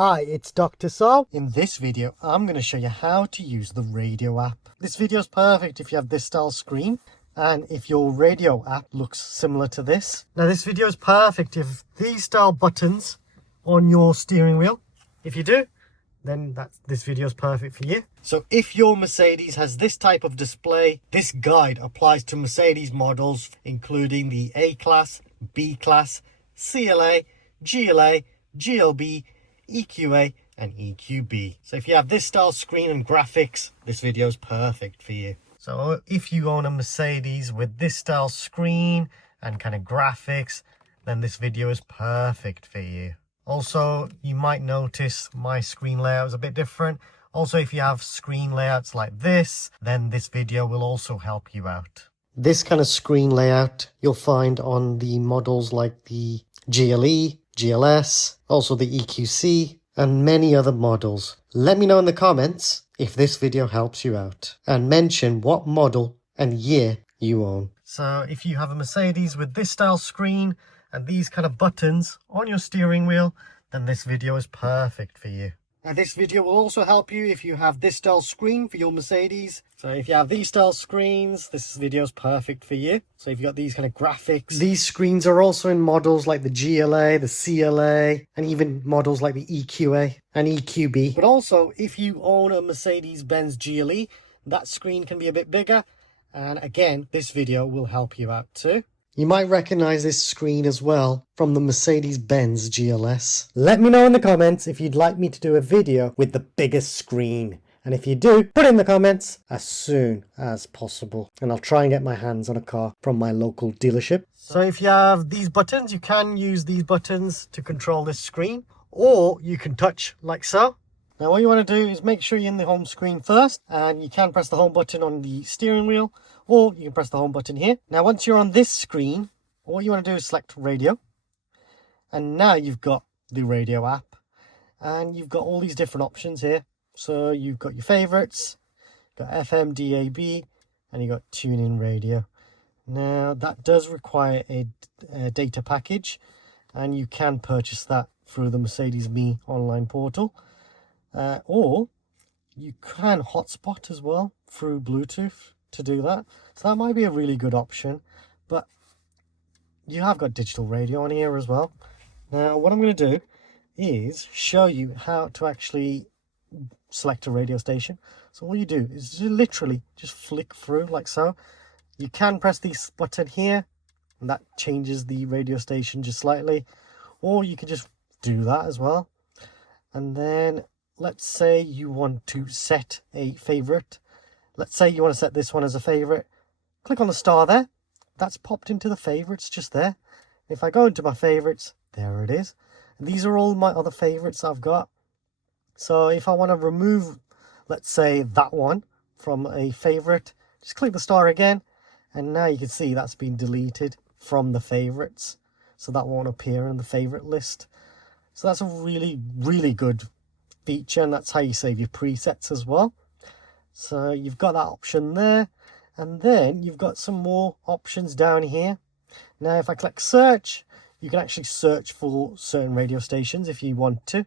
Hi, it's Dr. Sol. In this video, I'm going to show you how to use the radio app. This video is perfect if you have this style screen and if your radio app looks similar to this. Now this video is perfect if these style buttons on your steering wheel, if you do, then this video is perfect for you. So if your Mercedes has this type of display, this guide applies to Mercedes models including the A-Class, B-Class, CLA, GLA, GLB, EQA and EQB. So if you have this style screen and graphics, this video is perfect for you. So if you own a Mercedes with this style screen and kind of graphics, then this video is perfect for you. Also, you might notice my screen layout is a bit different. Also, if you have screen layouts like this, then this video will also help you out. This kind of screen layout you'll find on the models like the GLE, GLS, also the EQC, and many other models. Let me know in the comments if this video helps you out, and mention what model and year you own. So if you have a Mercedes with this style screen and these kind of buttons on your steering wheel, then this video is perfect for you. Now this video will also help you if you have this style screen for your Mercedes. So if you have these style screens, this video is perfect for you. So if you've got these kind of graphics. These screens are also in models like the GLA, the CLA, and even models like the EQA and EQB. But also if you own a Mercedes-Benz GLE, that screen can be a bit bigger. And again, this video will help you out too. You might recognize this screen as well from the Mercedes-Benz GLS. Let me know in the comments if you'd like me to do a video with the biggest screen. And if you do, put it in the comments as soon as possible. And I'll try and get my hands on a car from my local dealership. So if you have these buttons, you can use these buttons to control this screen. Or you can touch like so. Now what you want to do is make sure you're in the home screen first. And you can press the home button on the steering wheel. Or you can press the home button here. Now once you're on this screen, all you want to do is select radio. And now you've got the radio app. And you've got all these different options here. So you've got your favorites, got FM, DAB, and you've got TuneIn Radio. Now that does require a data package. And you can purchase that through the Mercedes Me online portal. Or you can hotspot as well through Bluetooth to do that. So that might be a really good option, but you have got digital radio on here as well. Now what I'm going to do is show you how to actually select a radio station. So all you do is literally just flick through like so. You can press this button here and that changes the radio station just slightly, or you can just do that as well. And then let's say you want to set a favorite. Let's say you want to set this one as a favorite. Click on the star there. That's popped into the favorites just there. If I go into my favorites, there it is. And these are all my other favorites I've got. So if I want to remove, let's say that one from a favorite, just click the star again. And now you can see that's been deleted from the favorites. So that won't appear in the favorite list. So that's a really, really good feature. And that's how you save your presets as well. So you've got that option there, and then you've got some more options down here. Now if I click search, you can actually search for certain radio stations if you want to.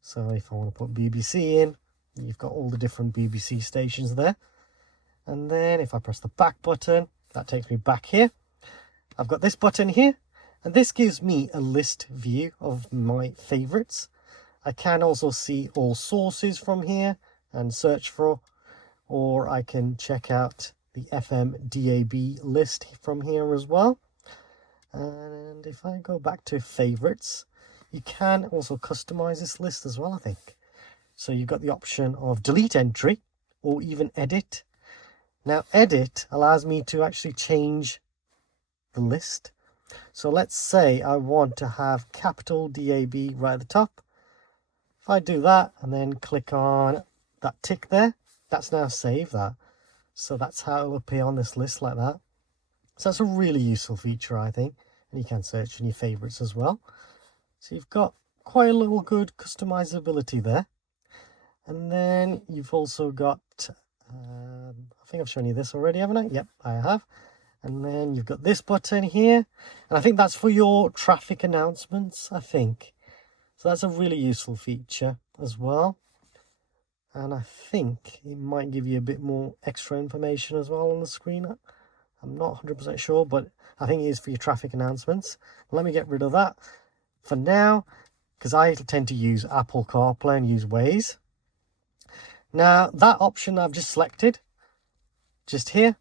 So if I want to put BBC in, you've got all the different BBC stations there. And then if I press the back button, that takes me back here. I've got this button here, and this gives me a list view of my favorites. I can also see all sources from here and search for, or I can check out the FM DAB list from here as well. And if I go back to favorites, you can also customize this list as well, I think. So you've got the option of delete entry or even edit. Now edit allows me to actually change the list. So let's say I want to have capital DAB right at the top. If I do that and then click on that tick there, that's now saved that. So that's how it will appear on this list like that. So that's a really useful feature, I think. And you can search in your favorites as well. So you've got quite a little good customizability there. And then you've also got, I think I've shown you this already, haven't I? Yep, I have. And then you've got this button here. And I think that's for your traffic announcements, I think. So So that's a really useful feature as well. And I think it might give you a bit more extra information as well on the screen. I'm not 100% sure, but I think it is for your traffic announcements. Let me get rid of that for now, because I tend to use Apple CarPlay and use Waze. Now, that option I've just selected, just here,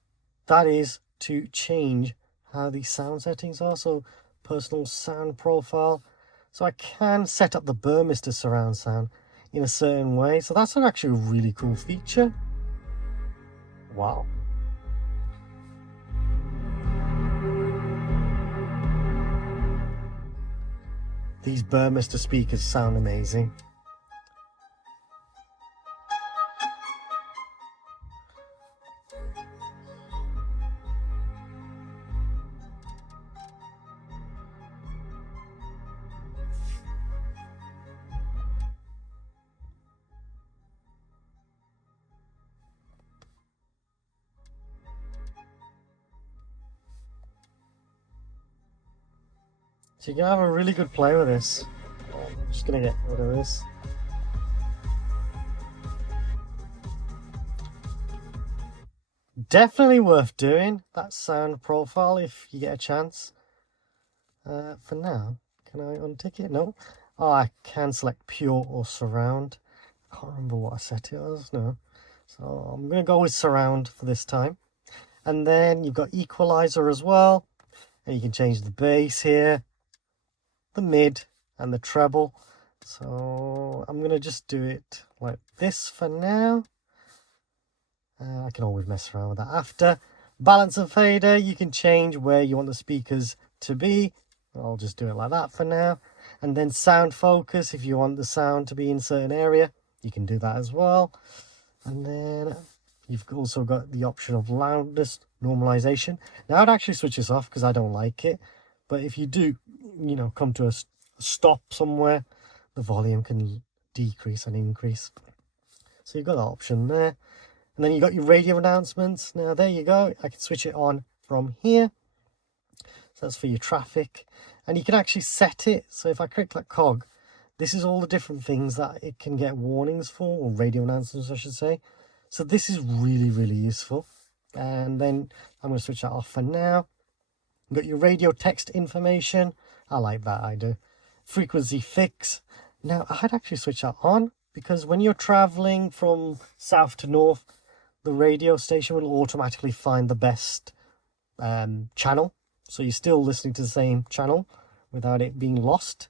that is to change how the sound settings are. So, personal sound profile. So I can set up the Burmester surround sound in a certain way. So that's actually a really cool feature. Wow. These Burmester speakers sound amazing. So you can have a really good play with this. I'm just going to get rid of this. Definitely worth doing that sound profile if you get a chance. For now, can I untick it? No. Oh, I can select pure or surround. I can't remember what I set it as. No. So I'm going to go with surround for this time. And then you've got Equaliser as well. And you can change the bass here, the mid and the treble. So I'm going to just do it like this for now. I can always mess around with that after. Balance and fader, you can change where you want the speakers to be. I'll just do it like that for now. And then sound focus, if you want the sound to be in a certain area, you can do that as well. And then you've also got the option of loudness, normalisation. Now I'd actually switch this off because I don't like it. But if you do, you know, come to a stop somewhere, the volume can decrease and increase. So you've got that option there. And then you've got your radio announcements. Now there you go. I can switch it on from here. So that's for your traffic. And you can actually set it. So if I click that cog, this is all the different things that it can get warnings for, or radio announcements, I should say. So this is really, really useful. And then I'm going to switch that off for now. You've got your radio text information. I like that, I do. Frequency fix. Now, I'd actually switch that on, because when you're traveling from south to north, the radio station will automatically find the best channel. So you're still listening to the same channel without it being lost.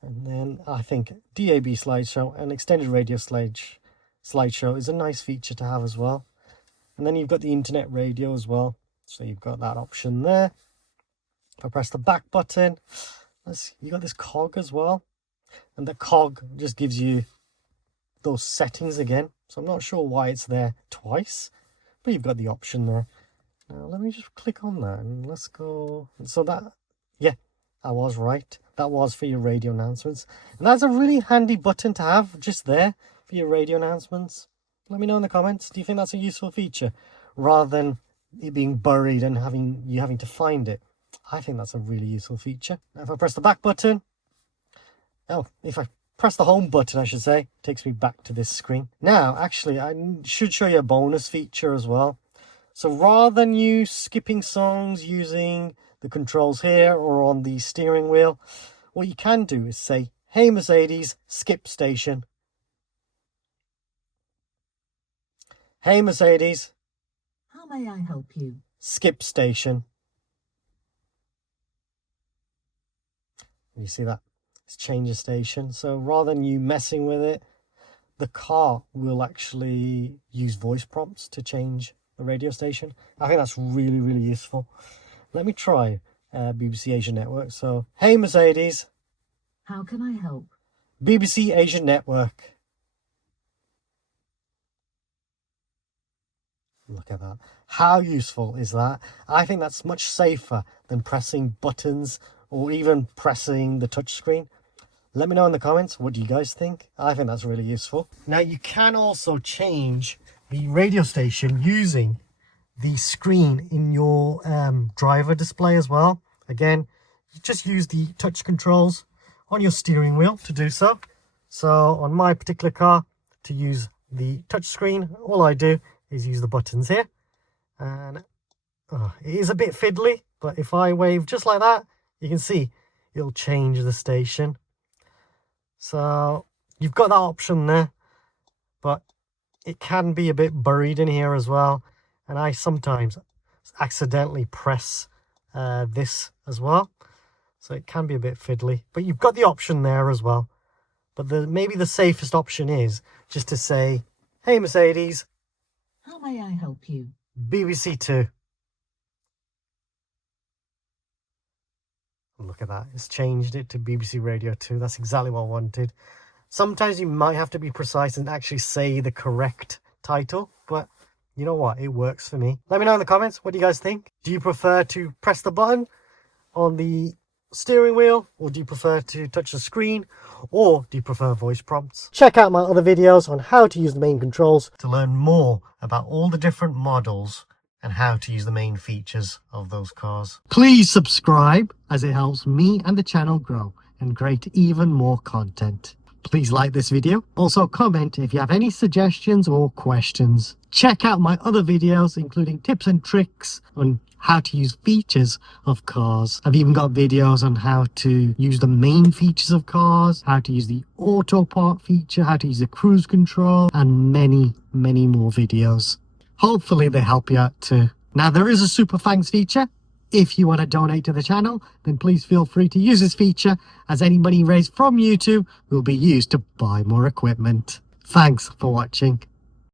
And then I think DAB slideshow and extended radio slideshow is a nice feature to have as well. And then you've got the internet radio as well. So you've got that option there. If I press the back button, you got this cog as well. And the cog just gives you those settings again. So I'm not sure why it's there twice, but you've got the option there. Now let me just click on that and let's go. So that, yeah, I was right. That was for your radio announcements. And that's a really handy button to have just there for your radio announcements. Let me know in the comments. Do you think that's a useful feature rather than it being buried and having to find it? I think that's a really useful feature. Now if I press the back button, if I press the home button, I should say, it takes me back to this screen. Now, actually, I should show you a bonus feature as well. So rather than you skipping songs using the controls here or on the steering wheel, what you can do is say, "Hey Mercedes, skip station." "Hey Mercedes, how may I help you?" Skip station. You see that? It's change a station. So rather than you messing with it, the car will actually use voice prompts to change the radio station. I think that's really, really useful. Let me try BBC Asian Network. So, "Hey Mercedes, how can I help?" BBC Asian Network. Look at that. How useful is that? I think that's much safer than pressing buttons or even pressing the touchscreen. Let me know in the comments, what do you guys think? I think that's really useful. Now you can also change the radio station using the screen in your driver display as well. Again, you just use the touch controls on your steering wheel to do so. So on my particular car, to use the touchscreen, all I do is use the buttons here. And it is a bit fiddly, but if I wave just like that, you can see it'll change the station. So you've got that option there, but it can be a bit buried in here as well. And I sometimes accidentally press this as well. So it can be a bit fiddly, but you've got the option there as well. But maybe the safest option is just to say, hey Mercedes, How may I help you? BBC 2. Look at that, it's changed it to BBC Radio 2. That's exactly what I wanted. Sometimes you might have to be precise and actually say the correct title, but you know what, it works for me. Let me know in the comments, what do you guys think? Do you prefer to press the button on the steering wheel, or do you prefer to touch the screen, or do you prefer voice prompts? Check out my other videos on how to use the main controls to learn more about all the different models and how to use the main features of those cars. Please subscribe, as it helps me and the channel grow and create even more content. Please like this video. Also comment if you have any suggestions or questions. Check out my other videos, including tips and tricks on how to use features of cars. I've even got videos on how to use the main features of cars, how to use the auto park feature, how to use the cruise control, and many, many more videos. Hopefully they help you out too. Now there is a super thanks feature. If you want to donate to the channel, then please feel free to use this feature, as any money raised from YouTube will be used to buy more equipment. Thanks for watching.